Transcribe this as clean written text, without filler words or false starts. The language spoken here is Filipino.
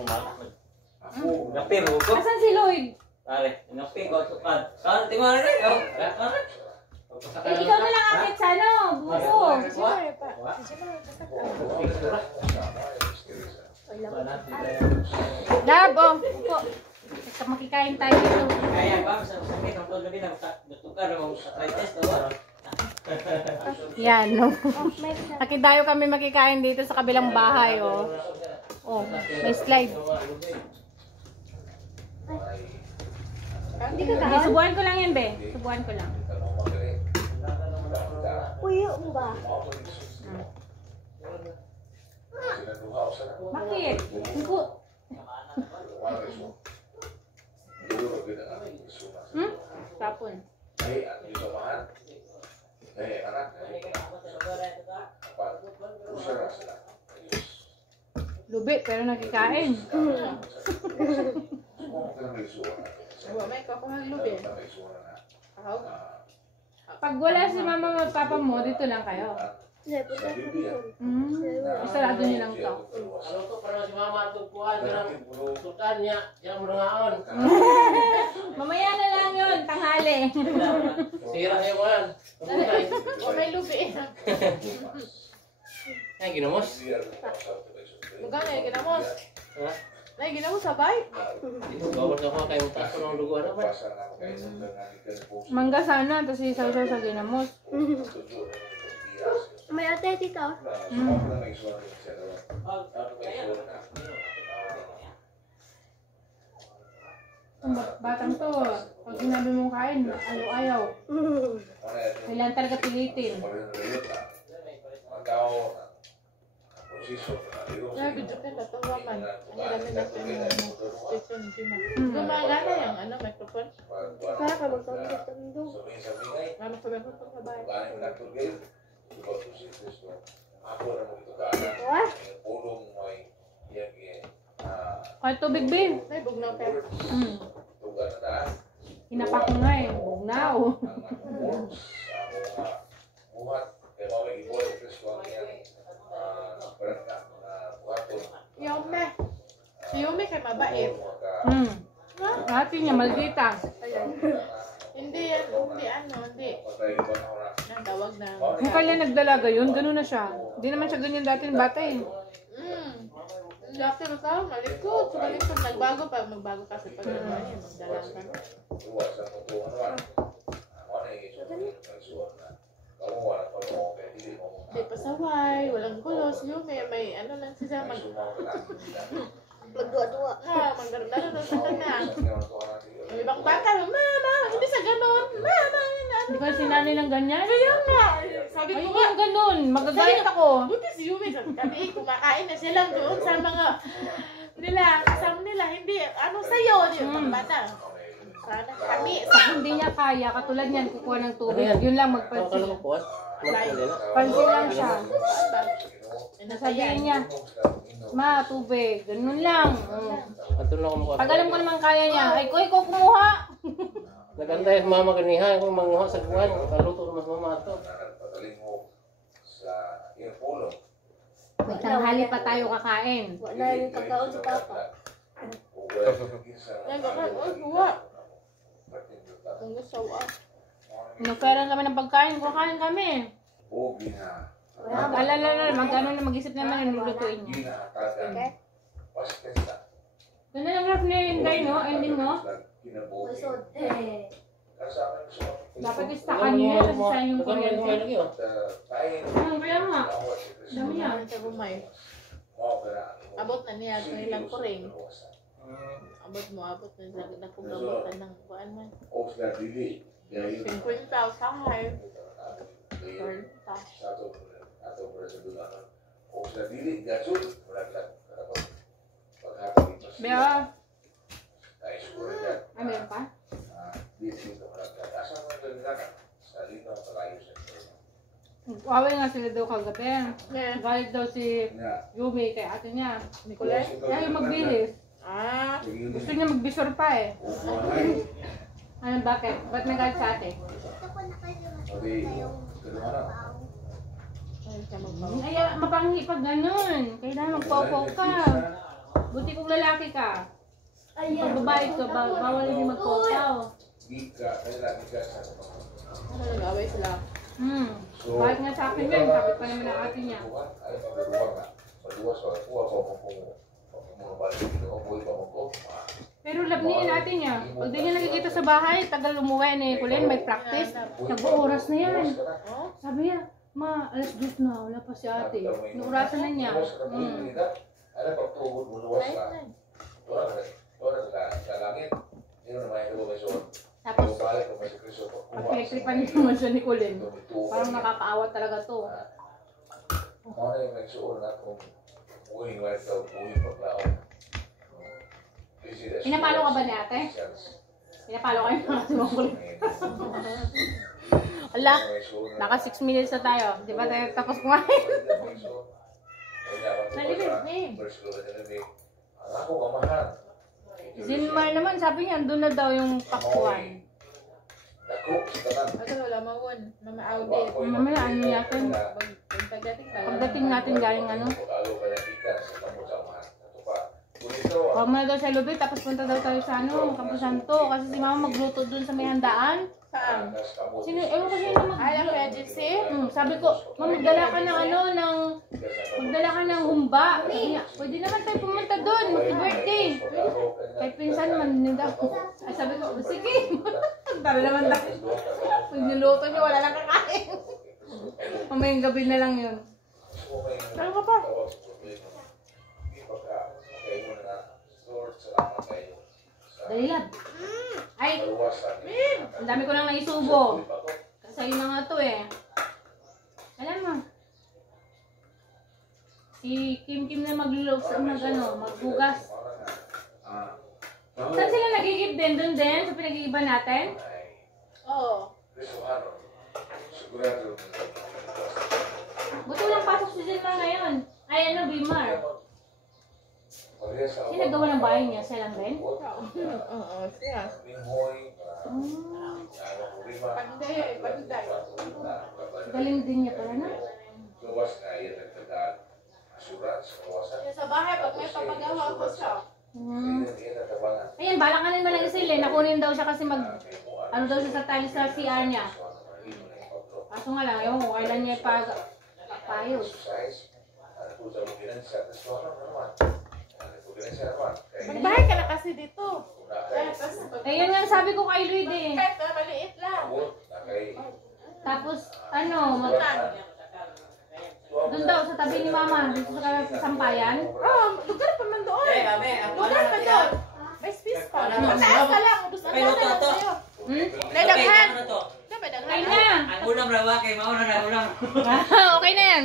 Ako. Napir ko. Asan si Lloyd? Pare, napir ko tukad. Saan tingnan rin? Ikaw na lang akit sa ano, buko. Lab, oh. Buko. Makikain tayo dito. Kaya ba, sa sakit ang paggabi na tukar mo sa try test. Yan, no? Nakidayo kami makikain dito sa kabilang bahay, oh. Oh, may slide. Hindi, subuhan ko lang yan, be. Subuhan ko lang. Puyo mo ba? Bakit? Buko. Tapon. Lubi, pero nakikain. May kakuhang lubi. Pag wala si mama at papa mo, dito lang kayo. Isarado niyo lang to. Ano to, parang si mama ito kuhan, tutan niya, yung mga Mamaya na lang yun, tanghali. sira na yung kuhan. May lubi. Ay, ginamos. Lugang na ginamos. Ha? Na ginamos sabay. Bawas ako kayo taas ko ng lugar na ba? Mangga sana, tapos isaw-saw sa ginamos. May ate dito. Ang batang to, pag sinabi mong kain, ayaw-ayaw. Kailan talaga pilitin. Kaya video ka tatawaman. Ang dami natin yung station sima. Gumagana yung ano, microphone. Kaya ka magpapagod ka nito. Ano sa microphone sa bahay. Wah? Ay, tubig, bin. May bugnaw ka. Hinapak ko nga eh, bugnaw. Yume. Si Yume kay mabait. Ate niya, maldita. Hindi yan, hindi. Nang tawag na. Kung kailan nagdalaga yun, gano'n na siya. Hindi naman siya ganyan dati ng bata eh. Dati na tao, malikot. So malikot, nagbago pa. Magbago kasi pag magdalang ka. Di pasaway, walang kulos. Yung may ano lang siya Magdua-dua. magdala na sa kanya. Yung ibang bata, mama, hindi sa ganon. Mama, Hindi ko sinanay ng ganyan. kaya nga. Sabi Ay, ko hindi nga, yung ganun. Magagayat ako. buti si Yumi, kami kumakain na sila doon sa mga nila, kasama nila, hindi, ano sa'yo, yung ibang bata. Sana kami, Pag hindi niya kaya, katulad niyan, kukuha ng tubig. Yun lang, magpansin. Pansin lang siya. Sabihin niya, ma, tubig. Ganun lang. Pag alam ko naman kaya niya, ay, ikaw kumuha. Nagantay sa mama ganihan, kung manguha sa kuhan, kaluto naman sa mama ito. May tanghali pa tayo kakain. Wala yung kakaon si Papa. kuha. Ang gusto ko. Inuferan kami ng pagkain, kakain kami. Alala na, mag-ano na, mag-isip naman ang lulutuin niya. Okay? Ganda ng ref na yung guy, no? Ending, no? Masod. Dapat istakan niyo yan kasi sayang yung kuryente. Kaya nga. Dami niya. Sa rumay. Abot na niya, ito nilang kuring. Abot na siya, nakugabutan ng kuan man. 50,000 sahay. Bea. Ay, meron pa? Away nga sila daw kagabi. Galit daw si Yumi kay ate niya. Nicolay? Kaya yung magbihis. Gusto niya magbisor pa eh. Ano, bakit? Ba't nagalit sa ate? Ay, mapanghi pag ganun. Kailangan magpaupaw ka. Buti kung lalaki ka. Ayan. Pag babae ka, bawal hindi magkokaw. Ano nag-away sila? Kahit nga sa akin yan, sabi pa naman ang ate niya. Pero love niya yung ate niya. Pag di niya nakikita sa bahay, tagal umuwi ni Kulin, may practice. Nag-oras na yan. Sabi niya, ma, alas 10 na, wala pa si ate. Inuurasan na niya. Tapos, pag-electripan niya naman siya ni Kulin. Parang nakakaawa talaga to. Pinapalo ka ba ni ate? Pinapalo ka yung mga simang Kulin. Wala, naka 6 minutes na tayo. Di ba tayo tapos kumain? Zinmar naman, sabi niya, andun na daw yung pakwan. Ito wala mawon. Mama audit. Mamaya, ano natin? Pagdating natin galing ano? Huwag mo na daw sa lubid, tapos punta daw tayo sa ano, Camposanto. Kasi si mama magluto dun sa may handaan. Saan? Sino, ewan ko sino Ay, ang regency? sabi ko, ma'am, magdala ka ng ano, magdala ka ng humba. Sabi niya, pwede naman tayo pumunta doon, mag-birthday. Kahit pinsan man, hindi daw. Ay, sabi ko, sige. Tara naman tayo. Pag niluto niyo, wala lang kakain. Mamayang gabi na lang yun. Ano ka pa? Dali lang. Ay, ang dami ko lang naisubo. Kasi yung mga to eh. Alam mo, si Kim na maghugas. Saan sila nagigib din? Doon din? Sa pinag-iiba natin? Oo. Buti walang pasok si Zilma ngayon. Ay, ano, Bimar? Sino nagawa ng bahay niya? Siya lang din? Oo, siya. Panday, panday. Galing din niya pala na. Sa bahay, pag may papagawa ko siya. Ayan, balak ka naman ng isil eh. Nakunin daw siya kasi ano daw siya sa tiles sa CR niya. Kaso nga lang, ewan ko, kailan niya papayos. Magbahay ka na kasi dito. Ayun nga sabi ko kay Lloyd eh. Kahit na maliit lang. Tapos, ano, doon daw sa tabi ni Mama, dito sa Sampayan. Oh, lugar pa man doon. Lugar pa doon. May space pa. Taas ka lang. Ubus ang dami lang sa'yo. Lalaghan. Dapat ang Okay na. Ang ulam rawa kay mauna na ulam. Okay na yan.